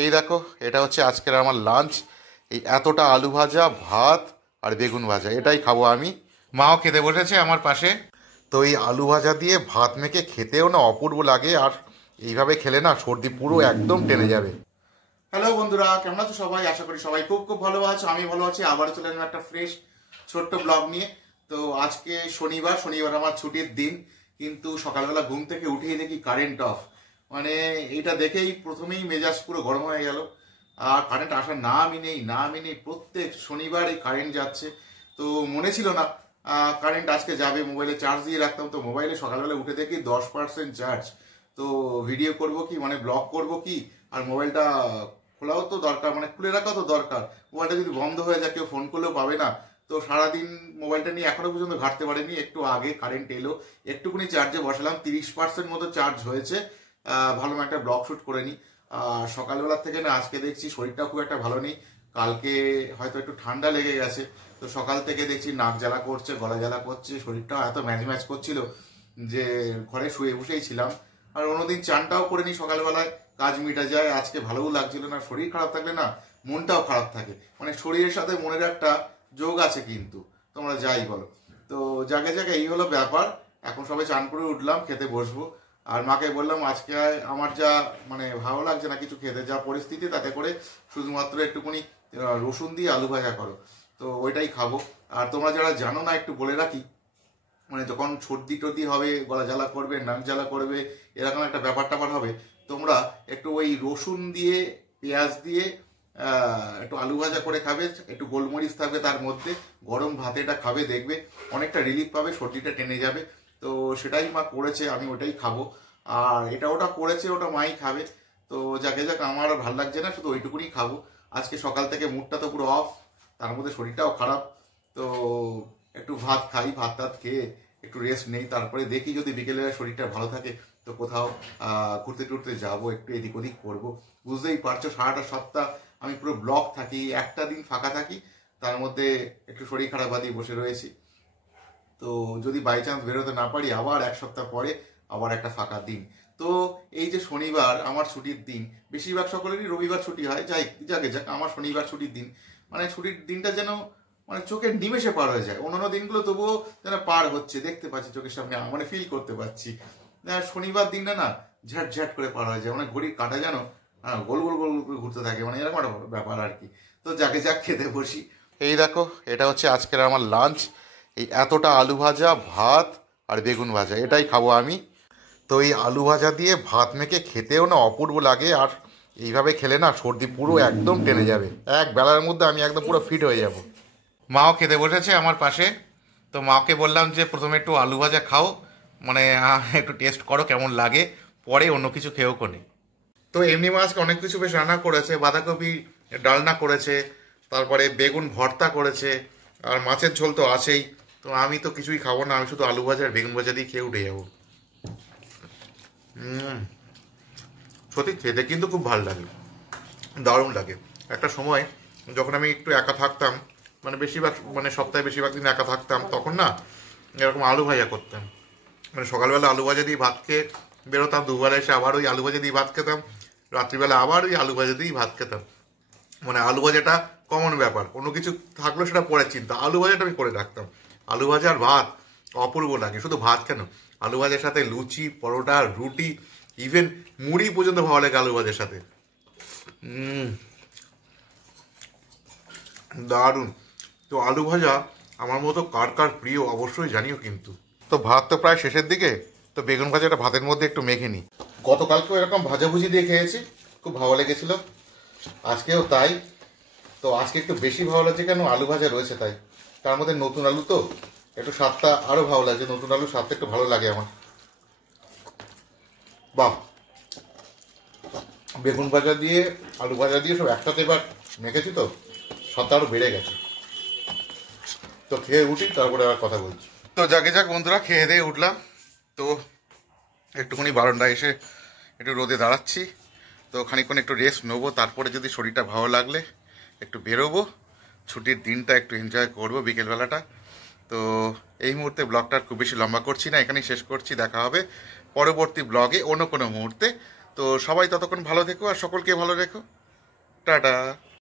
এই দেখো, এটা হচ্ছে আজকের আমার লাঞ্চ। এই এতটা আলু ভাজা, ভাত আর বেগুন ভাজা, এটাই খাবো আমি। মাও খেতে বসেছে আমার পাশে। তো এই আলু ভাজা দিয়ে ভাত মেখে খেতেও না অপূর্ব লাগে, আর এইভাবে খেলে না সর্দি পুরো একদম টেনে যাবে। হ্যালো বন্ধুরা, কেমন আছো সবাই? আশা করি সবাই খুব খুব ভালো আছো। আমি ভালো আছি। আবার চলে এলাম একটা ফ্রেশ ছোট্ট ব্লগ নিয়ে। তো আজকে শনিবার আমার ছুটির দিন, কিন্তু সকালবেলা ঘুম থেকে উঠেই দেখি কারেন্ট অফ। মানে এটা দেখেই প্রথমেই মেজাজ পুরো গরম হয়ে গেল। আর কারেন্ট আসার নামই নেই। প্রত্যেক শনিবার এই কারেন্ট যাচ্ছে। তো মনে ছিল না কারেন্ট আজকে যাবে। মোবাইলে চার্জ দিয়ে রাখতাম, তো মোবাইলে সকালবেলা উঠে দেখি 10% চার্জ। তো ভিডিও করব কি, মানে ব্লগ করব কি, আর মোবাইলটা খোলাও তো দরকার, মানে খুলে রাখাও তো দরকার। মোবাইলটা যদি বন্ধ হয়ে যায়, কেউ ফোন করলেও পাবে না। তো সারাদিন মোবাইলটা নিয়ে এখনো পর্যন্ত ঘাটতে পারিনি। একটু আগে কারেন্ট এলো, একটুকুনি চার্জে বসালাম, 30% মতো চার্জ হয়েছে। ভালো একটা ব্লগ শুট করে নিই। সকালবেলার থেকে না আজকে দেখছি শরীরটা খুব একটা ভালো নেই। কালকে হয়তো একটু ঠান্ডা লেগে গেছে। তো সকাল থেকে দেখছি নাক জ্বালা করছে, গলা জ্বালা করছে, শরীরটা এত ম্যাচ করছিল যে ঘরে শুয়ে বসেই ছিলাম। আর অন্যদিন চানটাও করে নিই সকালবেলায়, কাজ মিটা যায়। আজকে ভালোও লাগছিল না। শরীর খারাপ থাকলে না মনটাও খারাপ থাকে, মানে শরীরের সাথে মনের একটা যোগ আছে, কিন্তু তোমরা যাই বলো। তো জায়গায় এই হলো ব্যাপার। এখন সবাই চান করে উঠলাম, খেতে বসবো। আর মাকে বললাম আজকে আমার যা মানে ভালো লাগছে না কিছু খেতে, যা পরিস্থিতি, তাতে করে শুধুমাত্র একটুখানি রসুন দিয়ে আলু ভাজা করো। তো ওইটাই খাবো। আর তোমরা যারা জানো না একটু বলে রাখি, মানে যখন সর্দি টর্দি হবে, গলা জ্বালা করবে, নাক জ্বালা করবে, এরকম একটা ব্যাপার ট্যাপার হবে, তোমরা একটু ওই রসুন দিয়ে, পেঁয়াজ দিয়ে একটু আলু ভাজা করে খাবে, একটু গোলমরিচ থাকবে তার মধ্যে, গরম ভাতে এটা খাবে, দেখবে অনেকটা রিলিফ পাবে, সর্দিটা টেনে যাবে। তো সেটাই মা করেছে, আমি ওটাই খাবো। আর এটা ওটা করেছে, ওটা মাই খাবে। তো যাকে আমার আর ভালো লাগছে না, শুধু ওইটুকুনি খাবো। আজকে সকাল থেকে মুডটা তো পুরো অফ, তার মধ্যে শরীরটাও খারাপ। তো একটু ভাত খাই, ভাত টাত খেয়ে একটু রেস্ট নেই, তারপরে দেখি যদি বিকেলে শরীরটা ভালো থাকে তো কোথাও ঘুরতে টুরতে যাবো, একটু এদিক ওদিক করবো। বুঝতেই পারছো সারাটা সপ্তাহ আমি পুরো ব্লক থাকি, একটা দিন ফাঁকা থাকি, তার মধ্যে একটু শরীর খারাপ বাদিয়ে বসে রয়েছি। তো যদি বাই চান্স বেরোতে না পারি, আবার এক সপ্তাহ পরে আবার একটা ফাঁকা দিন। তো এই যে শনিবার আমার ছুটির দিন, বেশিরভাগ সকলেরই রবিবার ছুটি হয়, যাক আমার শনিবার ছুটির দিন। মানে ছুটির দিনটা যেন মানে চোখের নিমেষে পার হয়ে যায়। অন্যান্য দিনগুলো তবুও যেন পার হচ্ছে, দেখতে পাচ্ছি চোখের সামনে, মানে ফিল করতে পারছি। শনিবার দিনটা না ঝ্যাট করে পার হয়ে যায়, মানে ঘড়ির কাঁটা যেন গোল গোল গোল করে ঘুরতে থাকে, মানে এরকম একটা ব্যাপার আর কি। তো যাক খেতে বসি। এই দেখো, এটা হচ্ছে আজকের আমার লাঞ্চ। এই এতটা আলু ভাজা, ভাত আর বেগুন ভাজা, এটাই খাবো আমি। তো এই আলু ভাজা দিয়ে ভাত মেখে খেতেও না অপূর্ব লাগে, আর এইভাবে খেলে না সর্দি পুরো একদম টেনে যাবে। এক বেলার মধ্যে আমি একদম পুরো ফিট হয়ে যাব। মাও খেতে বসেছে আমার পাশে। তো মাকে বললাম যে প্রথমে একটু আলু ভাজা খাও, মানে একটু টেস্ট করো কেমন লাগে, পরে অন্য কিছু খেয়েও কোনে। তো এমনি মাছকে অনেক কিছু বেশ রান্না করেছে, বাঁধাকপি ডালনা করেছে, তারপরে বেগুন ভর্তা করেছে, আর মাছের ঝোল তো আছেই। তো আমি তো কিছুই খাবো না, আমি শুধু আলু ভাজা আর বেগুন ভাজা দিয়ে খেয়ে উঠে যাবো। সত্যি খেতে কিন্তু খুব ভালো লাগে, দারুণ লাগে। একটা সময় যখন আমি একটু একা থাকতাম, মানে বেশিরভাগ, মানে সপ্তাহে বেশিরভাগ দিন একা থাকতাম, তখন না এরকম আলু ভাজা করতাম। মানে সকালবেলা আলু ভাজা দিয়ে ভাত খেয়ে বেরোতাম, দুবেলা এসে আবার ওই আলু ভাজা দিয়ে ভাত খেতাম, রাত্রিবেলা আবার ওই আলু ভাজা দিয়েই ভাত খেতাম। মানে আলু ভাজাটা কমন ব্যাপার, অন্য কিছু থাকলেও সেটা পরে চিন্তা, আলু ভাজাটা আমি করে রাখতাম। আলু ভাজা আর ভাত অপূর্ব লাগে। শুধু ভাত কেন, আলু ভাজার সাথে লুচি, পরোটা, রুটি, ইভেন মুড়ি পর্যন্ত ভালো লাগে আলু ভাজার সাথে। দারুণ। তো আলু ভাজা আমার মতো কার কার প্রিয় অবশ্যই জানিও কিন্তু। তো ভাত তো প্রায় শেষের দিকে, তো বেগুন ভাজাটা ভাতের মধ্যে একটু মেখে নিই। গতকালকেও এরকম ভাজাভুজি দিয়ে খেয়েছি, খুব ভালো লেগেছিল, আজকেও তাই। তো আজকে একটু বেশি ভালো লাগছে কেন, আলু ভাজা রয়েছে তাই। তার মধ্যে নতুন আলু তো একটু স্বাদটা আরও ভালো লাগছে, নতুন আলুর স্বাদটা একটু ভালো লাগে আমার। বাহ, বেগুন ভাজা দিয়ে আলু ভাজা দিয়ে সব একসাথে এবার মেখেছি, তো স্বাদটা আরও বেড়ে গেছে। তো খেয়ে উঠি, তারপরে আবার কথা বলছি। তো যাক বন্ধুরা, খেয়ে দিয়ে উঠলাম। তো একটুখানি বারান্দায় এসে একটু রোদে দাঁড়াচ্ছি। তো খানিকক্ষণ একটু রেস্ট নেবো, তারপরে যদি শরীরটা ভালো লাগলে একটু বেরোবো, ছুটির দিনটা একটু এনজয় করবো বিকেলবেলাটা। তো এই মুহূর্তে ব্লগটা খুব বেশি লম্বা করছি না, এখানেই শেষ করছি। দেখা হবে পরবর্তী ব্লগে অন্য কোনো মুহূর্তে। তো সবাই ততক্ষণ ভালো থেকো, আর সকলকে ভালো রেখো। টাটা।